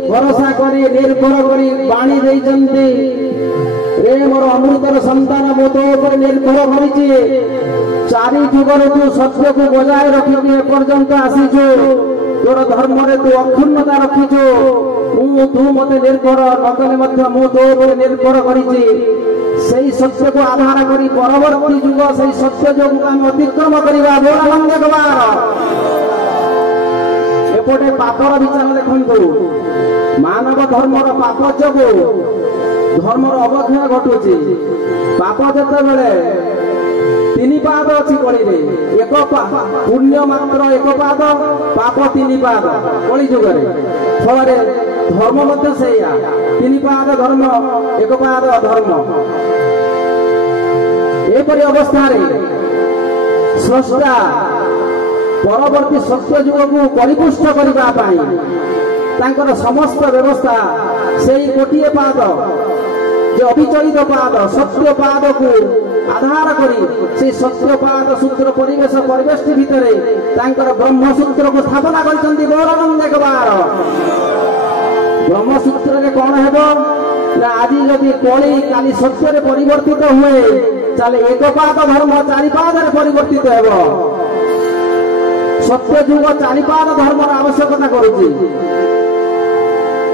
भरोसा करी निर्भर करी बाणी देइचंती रे मोर अमृतर संतान मो तो ऊपर निर्भर करिछि चारि जुगर तू सत्य को बजाय रखिके एपर्यंत आसीछु तोर धर्म रे तू अक्षुण्णता रखिछु मु तू मते निर्भर नकले मध्य मु तो ऊपर निर्भर करिछि सेही सत्य को आधार करी परवर्ती जुग सेही सत्य जुग हम अतिक्रम करिबा बोलानंद गवार एपटे पापर विचार देखंतु मानव धर्मर पाप जोगु धर्मर अवक्षय घटुची पाप जते बेले तीन पाद अच्छी कली एक पुण्य मात्र एक पाद पाप तीन पाद कली जुगरे फल धर्म मध्य सेया तीन पाद धर्म एक पाद अधर्म एपरी अवस्था स्रष्टा परवर्ती सत्य जुग को परिपुष्ट करने समस्त व्यवस्था से गोटे पाद जे अविचलित पाद सत्य पाद को आधार करी से सत्य पाद सूत्र परिवेश परिवेष्टि भितर ब्रह्मसूत्र को स्थापना करछंती गौरानंद एकबार ब्रह्मसूत्र रे कौन हेबो ना आज जदि कली काली सत्य रे परिवर्तित हुए चले एक पाद धर्म चारि पाद रे परिवर्तित हेबो सत्य जुग चारि पाद धर्म आवश्यकता करुची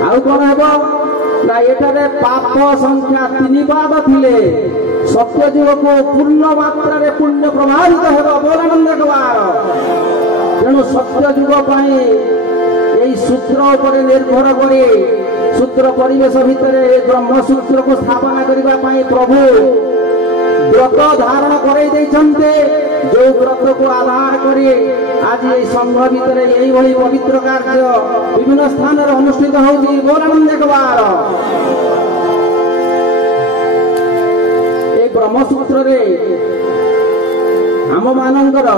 आउ कौन हेबो ना एठारे पाप संख्या तीन पाद थिले सत्य जुग को पूर्ण मात्रा रे पुण्य प्रभावित हेबो बोलानंद एकबार तेणु सत्य जुग पाई एई सूत्र उपरे निर्भर करी सूत्र परिवेश भितर ब्रह्मसूत्र को स्थापना करबा पाई प्रभु व्रत धारण करे दैछन्ते जो व्रत को आधार करी आज ये संघ भितर यही भली पवित्र कार्य विभिन्न स्थान रे अनुष्ठित होउची बोलानंद एकबार ए ब्रह्मसूत्र रे आम मानकर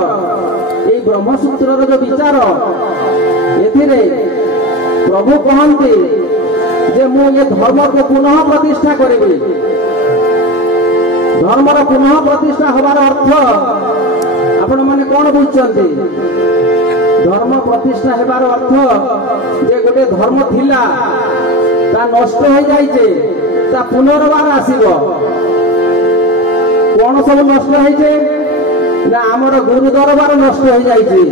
ए ब्रह्मसूत्र रो जो विचार एथिरे प्रभु कहते जे मु ये धर्म को पुनः प्रतिष्ठा करेबी धर्मर पुनः प्रतिष्ठा हबार अर्थ आपण माने कौन बुझुचंती धर्म प्रतिष्ठा हेबार अर्थ जे गोटे धर्म थिला ता नष्ट हो जाइछे ता पुनर्बार आसीबो कौन सब नष्ट होइछे ना हमर गुरु दरबार नष्ट हो जाइछे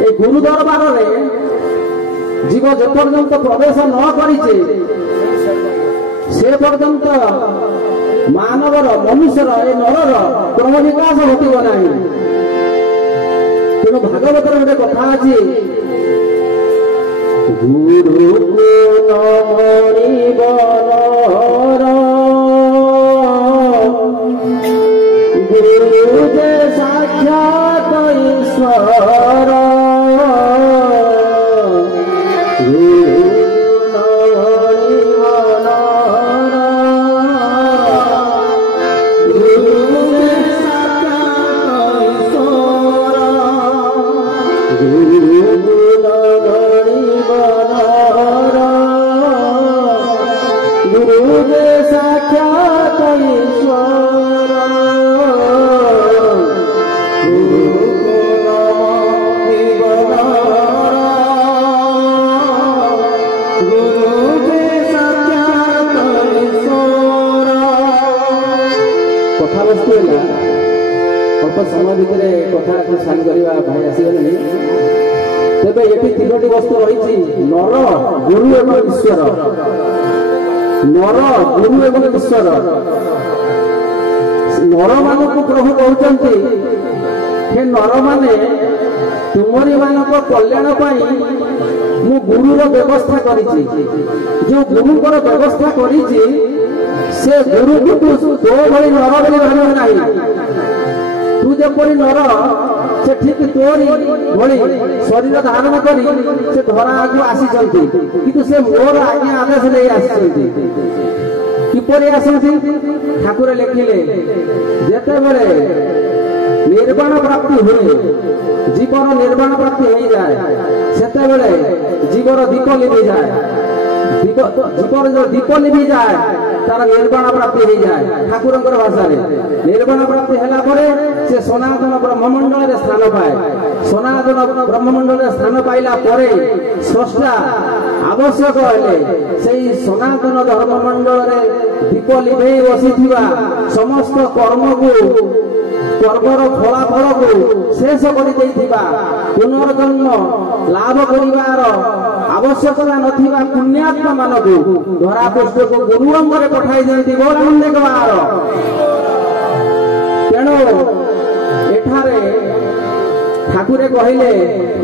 ए गुरु दरबार रे जीव जेपर्यंत प्रवेश न करिछे से पर्यंत मानवर मनुष्यर ए नरर क्रम विकास घटिब नहीं तेणु भागवत गोटे कथा अच्छी गुरु गुरु जे साक्षात ईश्वर समय भितर कथा साइन करवा भाई आसगले तेज ये तीनोटी वस्तु रही नर गुरु एवं ईश्वर नर गुरु एवं ईश्वर नर मान को प्रभु कहते हे नर माने तुमरी मान कल्याण मु गुरुर व्यवस्था करिछि जो गुरुकर व्यवस्था करिछि से गुरु को दो भली नर भली भाव नहीं तू जपरी नर से ठीक तोरी भली शरीर धारण करी से धरा आगु आसी किंतु से मोर आज्ञा आदेश नहीं आसी किपरि आसती ठाकुर लिखिले जेते बेले निर्वाण प्राप्ति हुए जीवन निर्वाण प्राप्ति हो जाए सेते बेले जीवर दीप लिभि जाए जीवर जो दीप लिभि जाए तार निर्वाण प्राप्ति हो जाए ठाकुर भाषा निर्वाण प्राप्ति है से सनातन ब्रह्ममंडल स्थान पाए सनातन ब्रह्ममंडल स्थान पाइला स्रष्टा आवश्यक हेले से सनातन धर्ममंडल दीप लिभे बसी समस्त कर्म को कर्मर फलाफल को शेष कर पुनर्जन्म लाभ कर आवश्यकता नथिबा पुण्यात्मा मानक धरा पृष्ठ को गुरु अंगरे पठाई दियंती गौरानंद कबार तेणु एठारे ठाकुरे कहले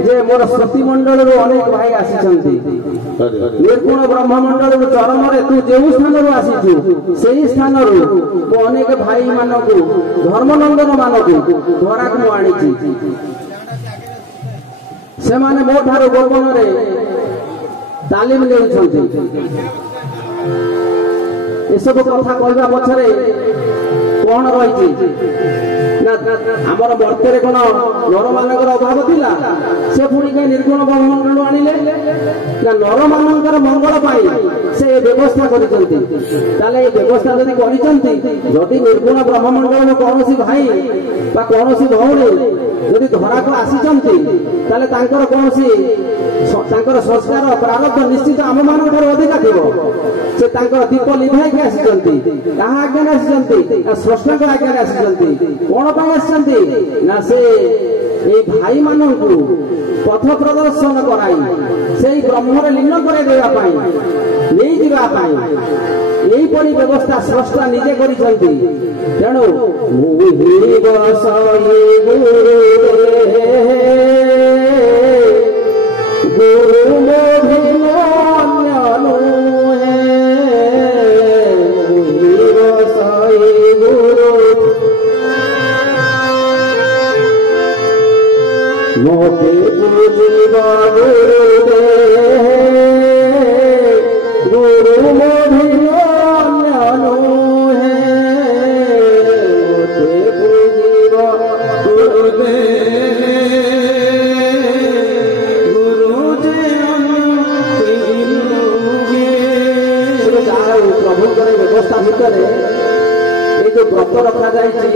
जे मोर श्रुति मंडल अनेक भाई आसी निर्गुण ब्रह्ममंडल चरम तू जो स्थान आसीचु से स्थान अनेक भाई मानक धर्मनंदन मानक धरा को आनी से माने मो ठार गोपन तालीम एसबू कथा कहवा पछरे कौन रही आमर मर्त्य कौन नर मानकर अभाव थिला से पुणी कहीं निर्गुण ब्रह्ममंडल आनिले ना नर मानकर मंगल पाई से व्यवस्था कर व्यवस्था जदि निर्गुण ब्रह्ममंडल कौन भाई कौन भौणी जदि धरा को आसी कौन संस्कार प्रारब्ध निश्चित आम मान अधिका थी से दीप लिभाई आसी आज्ञा आसी स्रष्टा आज्ञा आसी कौन आसी ना से भाई मान पथ प्रदर्शन कराई से ब्रह्मरे लीन कर यहीपरी व्यवस्था स्रष्टा निजे कर तेणु गुरु मोते पूजिबा गुरु मोभिनो है मोते पूजिबा गुरुदे प्रभुंकर व्यवस्था भितर ये जो व्रत रखा जाए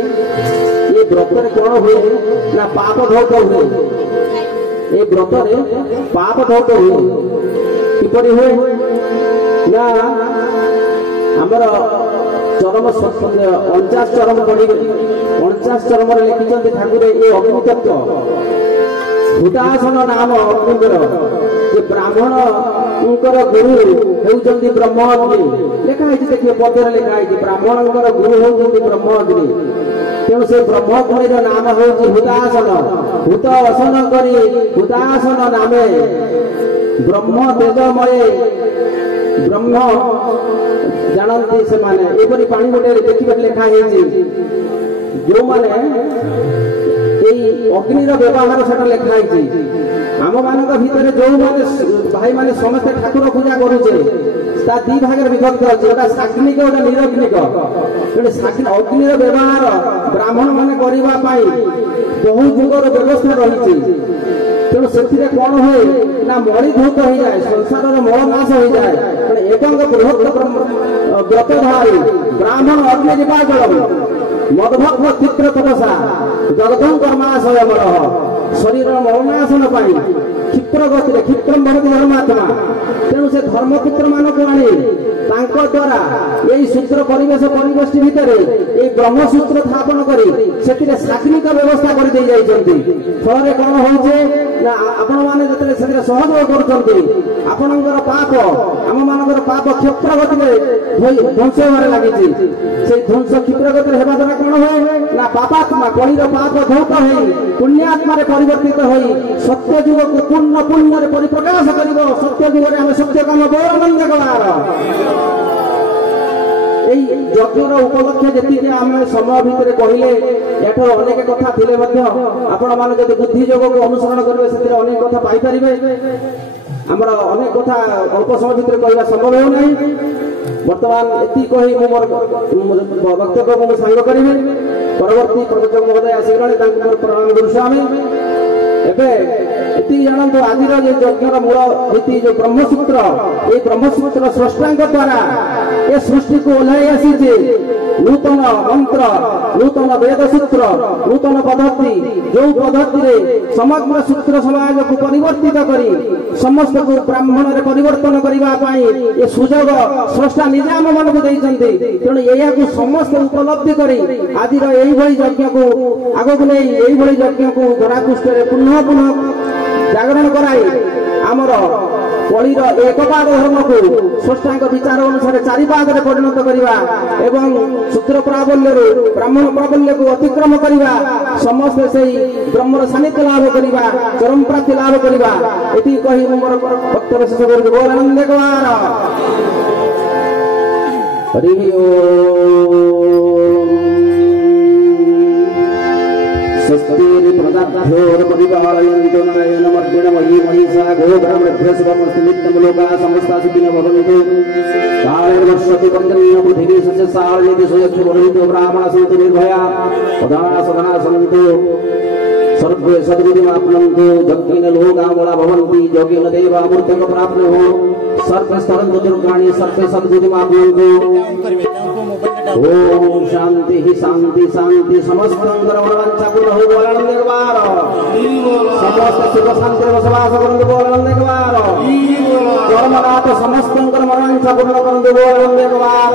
ये व्रत कौन हुए ना पाप धौत हुए ये व्रत पाप धौत हुए किपरि हुए ना आमर चरम 49 चरम पढ़े 49 चरम लिखिं ठाकुर ये अग्नितत्व हुतासन नाम अग्निकर जे ब्राह्मण गुरु होउचंदी ब्रह्मअग्नि लिखाई देखिए पदर लिखाई ब्राह्मण गुरु होउचंदी ब्रह्मअग्नि तेणु से ब्रह्मअग्नि नाम हूँ हुतासन हुत असन करी हुतासन नामे ब्रह्म तेजमय ब्रह्म जानती से माने एपरी पानी गोटे देखिए लिखाई जो माने अग्निर व्यवहार से लिखाई आम मान भितर जो मैंने भाई मैंने समस्त ठाकुर पूजा करुचे दी भाग विभक्त अच्छे गोटा साग्निक गोटे निरग्निक तेणु अग्निर व्यवहार ब्राह्मण मैंने करने बहु जुगर व्यवस्था रही तेणु से कौन हुए ना मणिभूत हो जाए संसार मलनाश हो जाए एवं बृहत व्रतधारी ब्राह्मण अग्नि निपाजल मदभक्त चित्र तपसा जगदं कर्माशय शरीर मलनाशन क्षिप्र गति क्षिप्रम भवति धर्मात्मा तेणु से धर्मपुत्र मान को आनी द्वारा यही सूत्र परिवेश परिगोष्ठी भितर ये ब्रह्मसूत्र स्थापन कर साग्निक व्यवस्था कर फल कौन हो आपण मैंने सहयोग कर पाप आम मान पाप क्षिप्र गति ध्वंस होबार लगी से ध्वंस क्षिप्र गति होगा द्वारा कौन हुए ना पापात्मा कलिर पाप धौत हो पुण्यात्मा परिवर्तित हो सत्य जुग को पूर्ण पुण्य परिप्रकाश कर सत्य जुग में सत्य काम गौरानंद कबार यज्ञर उपलक्ष्य जी आम समय भितर कहले एठ अनेक कथा थे आपण मैंने बुद्धि योग को अनुसरण करेंगे से अनेक कथा पाइपर आमर अनेक कथा अल्प समय भितर कहना संभव होना बर्तमान एति कही मोर वक्तव्य मो सांग करी परवर्ती प्रवचक महोदय आसीगले प्रणाम गुरुस्वामी एवं ଏଠି ଜାଣନ୍ତୁ ଆଜିର ଯେ ଯଜ୍ଞର ମୂଳ ନୀତି ଯୋଉ ବ୍ରହ୍ମସୂତ୍ର, ଏଇ ବ୍ରହ୍ମସୂତ୍ର ସ୍ରଷ୍ଟାଙ୍କ ଦ୍ୱାରା ଏ ସୃଷ୍ଟିକୁ ଓହ୍ଲାଇ ଆସିଛି। ନୂତନ ମନ୍ତ୍ର, ନୂତନ ବେଦ ସୂତ୍ର, ନୂତନ ପଦ୍ଧତି, ଯୋଉ ପଦ୍ଧତିରେ ସମଗ୍ର ସୂତ୍ର ସମାଜକୁ ପରିବର୍ତ୍ତିତ କରି ସମସ୍ତକୁ ବ୍ରାହ୍ମଣରେ ପରିବର୍ତ୍ତନ କରିବା ପାଇଁ ଏ ସୁଯୋଗ ସ୍ରଷ୍ଟା ନିଜେ ଆମ ମାନଙ୍କୁ ଦେଇଛନ୍ତି। ତେଣୁ ଏହାକୁ ସମସ୍ତେ ଉପଲବ୍ଧି କରି ଆଜିର ଏଇଭଳି ଯଜ୍ଞକୁ ଆଗକୁ ନେଇ ଏଇଭଳି ଯଜ୍ଞକୁ ଧରାପୃଷ୍ଠରେ ପୁନଃ ପୁନଃ ଜାଗରଣ କରାଇ ଆମର କଳିର ଏକପାଦ ଧର୍ମକୁ ସ୍ରଷ୍ଟାଙ୍କ ବିଚାର ଅନୁସାରେ ଚାରିପାଦରେ ପରିଣତ କରିବା ଏବଂ ସୂତ୍ର ପ୍ରାବଲ୍ୟରୁ ବ୍ରାହ୍ମଣ ପ୍ରାବଲ୍ୟକୁ ଅତିକ୍ରମ କରିବା, ସମସ୍ତେ ସେଇ ବ୍ରହ୍ମର ସାନ୍ନିଧ୍ୟ ଲାଭ କରିବା, ଚରମ ପ୍ରାପ୍ତି ଲାଭ କରିବା। ଏଠି କହି ମୁଁ ମୋର ବକ୍ତବ୍ୟ ଶେଷ କରୁଛି। ବୋଲ ଆନନ୍ଦ କୁମାର ହରି स्वस्ति प्रदाभ्योर परिपालयन्तु नयन मर्दिन मयि महिषा गोब्रह्मभ्यस्वमस्तु नित्यं लोकाः समस्ता सुखिनः भवन्तु। कालेन वर्षति पर्जन्यं पृथिवी सस्यशालिनी सुयक्षु भवन्तु। ब्राह्मणाः सन्तु निर्भया सदा सदा सन्तु। सर्वे सद्गतिमाप्नुवन्तु। यज्ञेन लोकामूला भवन्ति, योगेन देवामूर्तिं प्राप्नुयुः। सर्वे स्तरन्तु दुर्गाणि, सर्वे सद्गतिमाप्नुवन्तु। ओम शांति ही शांति शांति। समस्त मनोवांछा पूर्ण हो बोलानंद एकबार। समस्त सुख शांति बसवास करंतु बोलानंद एकबार। कर्मनाथ समस्त मनोवांछा पूर्ण करंतु बोलानंद एकबार।